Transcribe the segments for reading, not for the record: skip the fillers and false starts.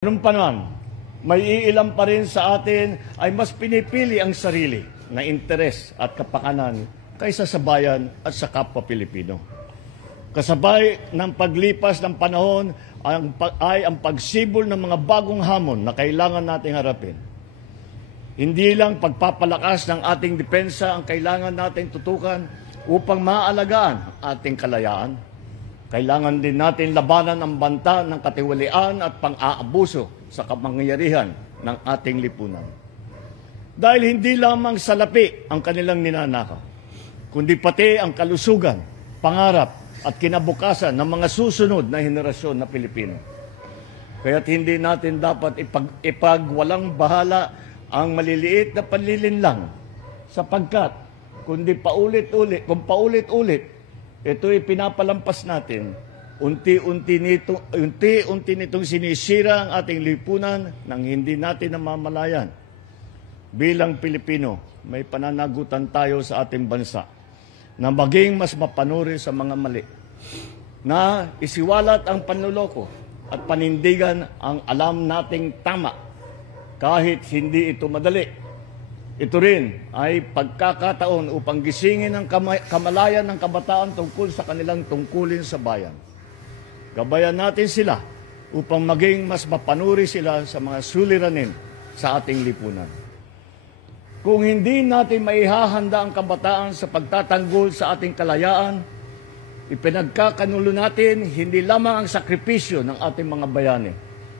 Ganun pa naman, may iilan pa rin sa atin ay mas pinipili ang sarili na interes at kapakanan kaysa sa bayan at sa kapwa Pilipino. Kasabay ng paglipas ng panahon ay ang pagsibol ng mga bagong hamon na kailangan nating harapin. Hindi lang pagpapalakas ng ating depensa ang kailangan nating tutukan upang maalagaan ating kalayaan. Kailangan din natin labanan ang banta ng katiwalian at pang-aabuso sa kapangyarihan ng ating lipunan. Dahil hindi lamang salapi ang kanilang ninanakaw, kundi pati ang kalusugan, pangarap at kinabukasan ng mga susunod na henerasyon na Pilipino. Kaya't hindi natin dapat ipagwalang bahala ang maliliit na panlilinlang sapagkat kung paulit-ulit ito'y pinapalampas natin, unti-unti nitong sinisira ang ating lipunan nang hindi natin namamalayan. Bilang Pilipino, may pananagutan tayo sa ating bansa na maging mas mapanuri sa mga mali, na isiwalat ang panloloko at panindigan ang alam nating tama kahit hindi ito madali. Ito rin ay pagkakataon upang gisingin ang kamalayan ng kabataan tungkol sa kanilang tungkulin sa bayan. Gabayan natin sila upang maging mas mapanuri sila sa mga suliranin sa ating lipunan. Kung hindi natin maihahanda ang kabataan sa pagtatanggol sa ating kalayaan, ipinagkakanulo natin hindi lamang ang sakripisyo ng ating mga bayani,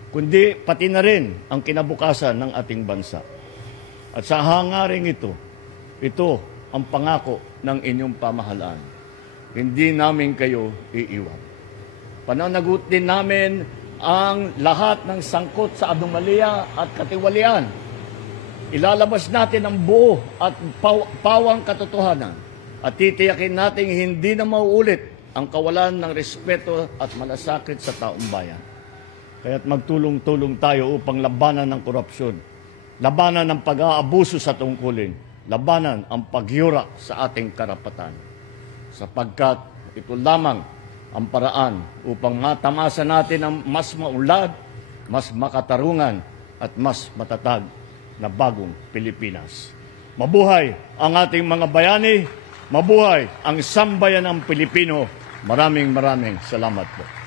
kundi pati na rin ang kinabukasan ng ating bansa. At sa hangaring ito ang pangako ng inyong pamahalaan. Hindi namin kayo iiwan. Pananagutin namin ang lahat ng sangkot sa anomalya at katiwalian. Ilalabas natin ang buo at pawang katotohanan at titiyakin natin hindi na mauulit ang kawalan ng respeto at malasakit sa taong bayan. Kaya't magtulong-tulong tayo upang labanan ng korupsyon, labanan ng pag-aabuso sa tungkulin, labanan ang pagyura sa ating karapatan. Sapagkat ito lamang ang paraan upang matamasa natin ang mas maunlad, mas makatarungan at mas matatag na bagong Pilipinas. Mabuhay ang ating mga bayani, mabuhay ang sambayanang Pilipino. Maraming salamat po.